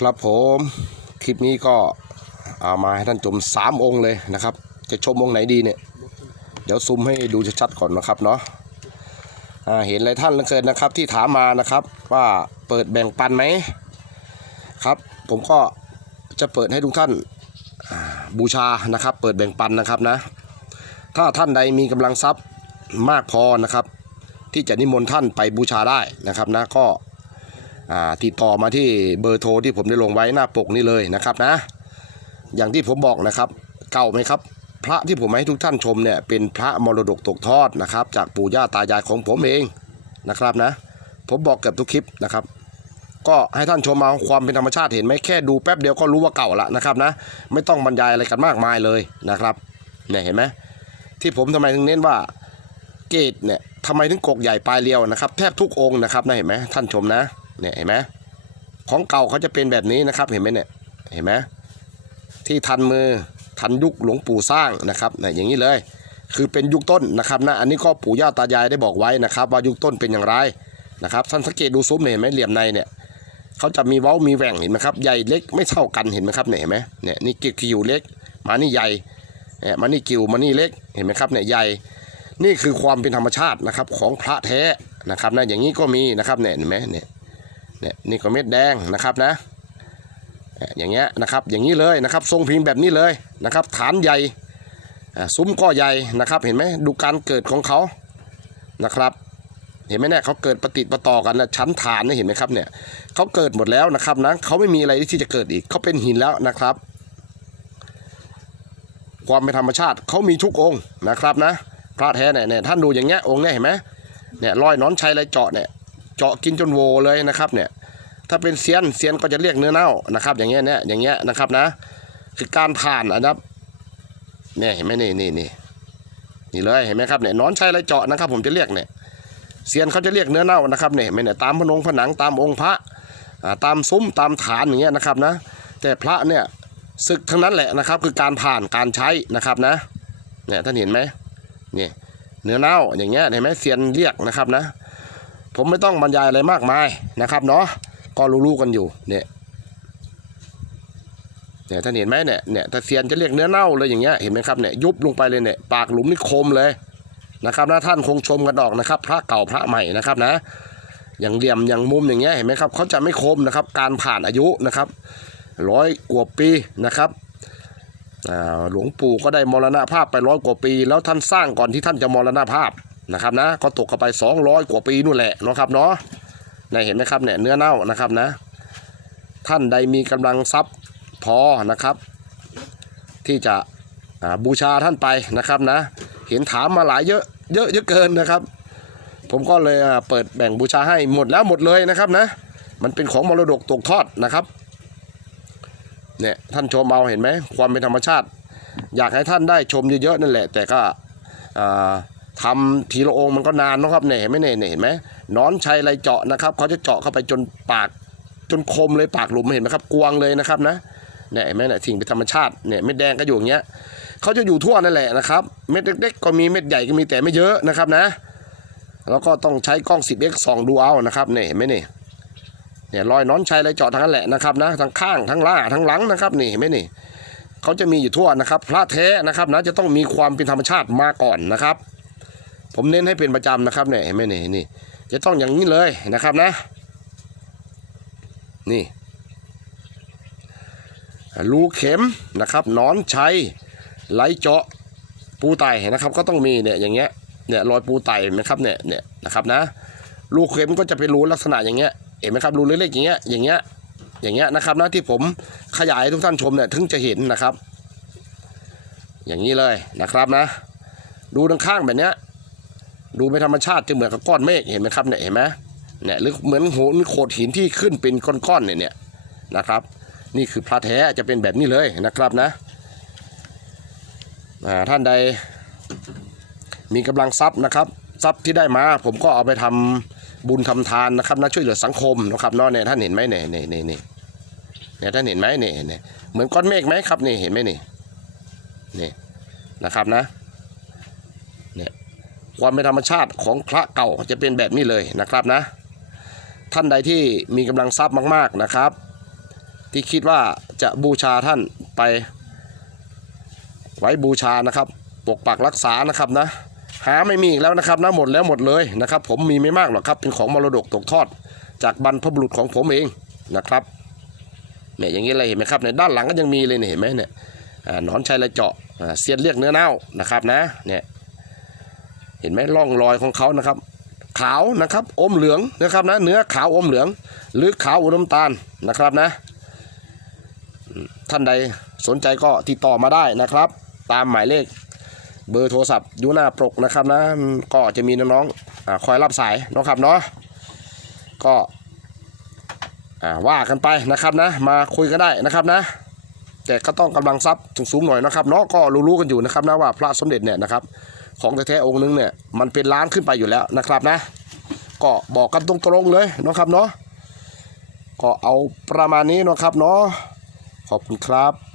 ครับผมคลิปนี้ก็เอามาให้ท่านชมสามองค์เลยนะครับ จะชมองค์ไหนดีเนี่ย เดี๋ยวซูมให้ดูชัดๆก่อนนะครับเนาะเห็นหลายท่านเหลือเกินนะครับ ที่ถามมานะครับ ว่าเปิดแบ่งปันไหมครับ ผมก็จะเปิดให้ทุกท่านบูชานะครับ เปิดแบ่งปันนะครับนะ ถ้าท่านใดมีกำลังทรัพย์มากพอนะครับ ที่จะนิมนต์ท่านไปบูชาได้นะครับนะก็ ติดต่อมาที่เบอร์โทรที่ผมได้ลงไว้หน้าปกนี้เลยนะครับนะ อย่างที่ผมบอกนะครับ เก่าไหมครับ พระที่ผมให้ทุกท่านชมเนี่ยเป็นพระมรดกตกทอดนะครับ จากปู่ย่าตายายของผมเองนะครับนะ ผมบอกเกือบทุกคลิปนะครับ ก็ให้ท่านชมเอาความเป็นธรรมชาติเห็นไหมแค่ดูแป๊บเดียวก็รู้ว่าเก่าละนะครับนะ ไม่ต้องบรรยายอะไรกันมากมายเลยนะครับเนี่ยเห็นไหมที่ผมทำไมถึงเน้นว่าเกตเนี่ยทำไมถึงกกใหญ่ปลายเรียวนะครับ แทบทุกองค์นะครับนะเห็นไหมท่านชมนะ เนี่ยเห็นไหมของเก่าเขาจะเป็นแบบนี้นะครับเห็นไหมเนี่ยเห็นไหมที่ทันมือทันยุคหลวงปู่สร้างนะครับเนี่ยอย่างนี้เลย คือเป็นยุคต้นนะครับนะอันนี้ก็ปู่ย่าตายายได้บอกไว้นะครับ ว่ายุคต้นเป็นอย่างไรนะครับท่านสังเกตดูซุ้มเนี่ยเห็นไหมเหลี่ยมในเนี่ยเขาจะมีเว้ามีแหว่งเห็นไหมครับใหญ่เล็กไม่เท่ากันเห็นไหมครับเนี่ยเห็นไหมเนี่ยนี่กิวเล็ก มานี่ใหญ่เนี่ยมานี่กิวมานี่เล็กเห็นไหมครับเนี่ยใหญ่นี่คือความเป็นธรรมชาตินะครับของพระแท้นะครับนะอย่างนี้ก็มีนะครับเนี่ยเห็นไหมเนี่ย เนี่ยนี่ก็เม็ดแดงนะครับนะเอ่ออย่างเงี้ยนะครับอย่างนี้เลยนะครับทรงพิมพ์แบบนี้เลยนะครับ ฐานใหญ่ซุ้มก็ใหญ่นะครับ เห็นไหมดูการเกิดของเขานะครับ เห็นไหมเนี่ยเขาเกิดปฏิดประต่อกันนะชั้นฐานเนี่ยเห็นไหมครับเนี่ยเขาเกิดหมดแล้วนะครับนะเขาไม่มีอะไรที่จะเกิดอีกเขาเป็นหินแล้วนะครับ ความเป็นธรรมชาติเขามีทุกองค์นะครับนะพระแท้เนี่ยเนี่ยท่านดูอย่างเงี้ยองค์เนี่ยเห็นไหมเนี่ยรอยนอนชัยไรเจาะเนี่ย เจาะกินจนโวเลยนะครับเนี่ยถ้าเป็นเซียนเซียนก็จะเรียกเนื้อเน่านะครับ อย่างเงี้ยเนี่ยอย่างเงี้ยนะครับนะ คือการผ่านนะครับเนี่ยเห็นไหมนี่นี่นี่นี่เลยเห็นไหมครับเนี่ยนอนชัยไรเจาะนะครับ ผมจะเรียกเนี่ยเซียนเขาจะเรียกเนื้อเน่านะครับเนี่ยไหมเนี่ยตามพระนงผนังตามองค์พระตามซุ้มตามฐานอย่างเงี้ยนะครับนะ แต่พระเนี่ยศึกทั้งนั้นแหละนะครับ คือการผ่านการใช้นะครับนะเนี่ยท่านเห็นไหมเนี่ยเนื้อเน่าอย่างเงี้ยเห็นไหมเซียนเรียกนะครับนะ ผมไม่ต้องบรรยายอะไรมากมายนะครับเนาะก็รู้ๆกันอยู่เนี่ยเนี่ยท่านเห็นไหมเนี่ยเนี่ยถ้าเซียนจะเรียกเนื้อเน่าเลยอย่างเงี้ยเห็นไหมครับเนี่ยยุบลงไปเลยเนี่ยปากหลุมนี่คมเลยนะครับนะท่านคงชมกันออกนะครับ พระเก่าพระใหม่นะครับนะ อย่างเหลี่ยมอย่างมุมอย่างเงี้ยเห็นไหมครับเขาจะไม่คมนะครับ การผ่านอายุนะครับร้อยกว่าปีนะครับหลวงปู่ก็ได้มรณภาพไปร้อยกว่าปี แล้วท่านสร้างก่อนที่ท่านจะมรณภาพ นะครับนะก็ตกเข้าไป 200 กว่าปีนู่นแหละเนาะครับเนาะนี่เห็นไหมครับเนี่ยเนื้อเน่านะครับนะ ท่านใดมีกำลังทรัพย์พอนะครับ ที่จะบูชาท่านไปนะครับนะ เห็นถามมาหลายเยอะเยอะเยอะเกินนะครับ ผมก็เลยเปิดแบ่งบูชาให้หมดแล้วหมดเลยนะครับนะ มันเป็นของมรดกตกทอดนะครับเนี่ยท่านชมเอาเห็นไหมความเป็นธรรมชาติ อยากให้ท่านได้ชมเยอะๆนั่นแหละ แต่ก็อ่า ทำทีละองค์มันก็นานนะครับเนี่ยเห็นไหมเนี่ยเนี่ยเห็นไหมนอนชัยไรเจาะนะครับเขาจะเจาะเข้าไปจนปากจนคมเลยปากหลุมเห็นไหมครับกวางเลยนะครับนะเนี่ยเห็นไหมเนี่ยสิ่งเป็นธรรมชาติเนี่ยเม็ดแดงก็อยู่อย่างเงี้ยเขาจะอยู่ทั่วนั่นแหละนะครับ เม็ดเล็กๆก็มีเม็ดใหญ่ก็มีแต่ไม่เยอะนะครับนะ แล้วก็ต้องใช้กล้อง 10x ส่องดูเอานะครับเนี่ยเห็นไหมเนี่ยเนี่ยรอยนอนชัยไรเจาะทั้งนั้นแหละนะครับนะทั้งข้างทั้งล่าทั้งหลังนะครับนี่เห็นไหมนี่เขาจะมีอยู่ทั่วนะครับ พระแท้นะครับนะจะต้องมีความเป็นธรรมชาติมาก่อนนะครับ ผมเน้นให้เป็นประจำนะครับเนี่ยเห็นไหมนี่ยนี่ จะต้องอย่างนี้เลยนะครับนะ นี่รูเข็มนะครับนอนชัยไหลเจาะปูไตนะครับ ก็ต้องมีเนี่ยอย่างเงี้ยเนี่ยรอยปูไตนะครับเนี่ยเนี่ยนะครับนะรูเข็มก็จะเป็นรูลักษณะอย่างเงี้ยเห็นไหมครับรูเล็กๆอย่างเงี้ยอย่างเงี้ยอย่างเงี้ยนะครับนะที่ผมขยายให้ทุกท่านชมเนี่ยถึงจะเห็นนะครับ อย่างนี้เลยนะครับนะ ดูด้านข้างแบบเนี้ย ดูไม่ธรรมชาติจะเหมือนกับก้อนเมฆเห็นไหมครับเนี่ยเห็นไหมเนี่ยหรือเหมือนโหนโขดหินที่ขึ้นเป็นก้อนๆเนี่ยเนี่ยนะครับ นี่คือพระแท้จะเป็นแบบนี้เลยนะครับนะท่านใดมีกำลังทรัพย์นะครับทรัพย์ที่ได้มาผมก็เอาไปทำบุญทำทานนะครับนะช่วยเหลือสังคมนะครับเนาะเนี่ยท่านเห็นไหมเนี่ยเนี่ยเนี่ยเนี่ยท่านเห็นไหมเนี่ยเนี่ยเหมือนก้อนเมฆไหมครับนี่เห็นไหมเนี่ยเนี่ยนะครับนะ ความเป็นธรรมชาติของพระเก่าจะเป็นแบบนี้เลยนะครับนะ ท่านใดที่มีกำลังทรัพย์มากๆนะครับ ที่คิดว่าจะบูชาท่านไป ไว้บูชานะครับ ปกปักรักษานะครับนะ หาไม่มีอีกแล้วนะครับนะหมดแล้วหมดเลยนะครับ ผมมีไม่มากหรอกครับเป็นของมรดกตกทอด จากบรรพบุรุษของผมเองนะครับเนี่ยอย่างนี้เลยเห็นไหมครับในด้านหลังก็ยังมีเลยเนี่ยเห็นไหมเนี่ยนอนชัยละเจาะเสียนเรียกเนื้อเน่านะครับนะเนี่ย ห็นไหมร่องรอยของเขานะครับ ขาวนะครับอมเหลืองนะครับนะเนื้อขาวอมเหลือง หรือขาวอมน้ำตาลนะครับนะ ท่านใดสนใจก็ติดต่อมาได้นะครับ ตามหมายเลขเบอร์โทรศัพท์อยู่หน้าปกนะครับนะก็จะมีน้องๆคอยรับสายนะครับเนาะก็ว่ากันไปนะครับนะ มาคุยกันได้นะครับนะ แต่ก็ต้องกำลังทรัพย์สูงๆหน่อยนะครับเนาะก็รู้ๆกันอยู่นะครับนะว่าพระสมเด็จเนี่ยนะครับ ของแท้ๆองค์นึงเนี่ยมันเป็นล้านขึ้นไปอยู่แล้วนะครับนะ ก็บอกกันตรงๆเลยนะครับเนาะก็เอาประมาณนี้นะครับเนาะขอบคุณครับ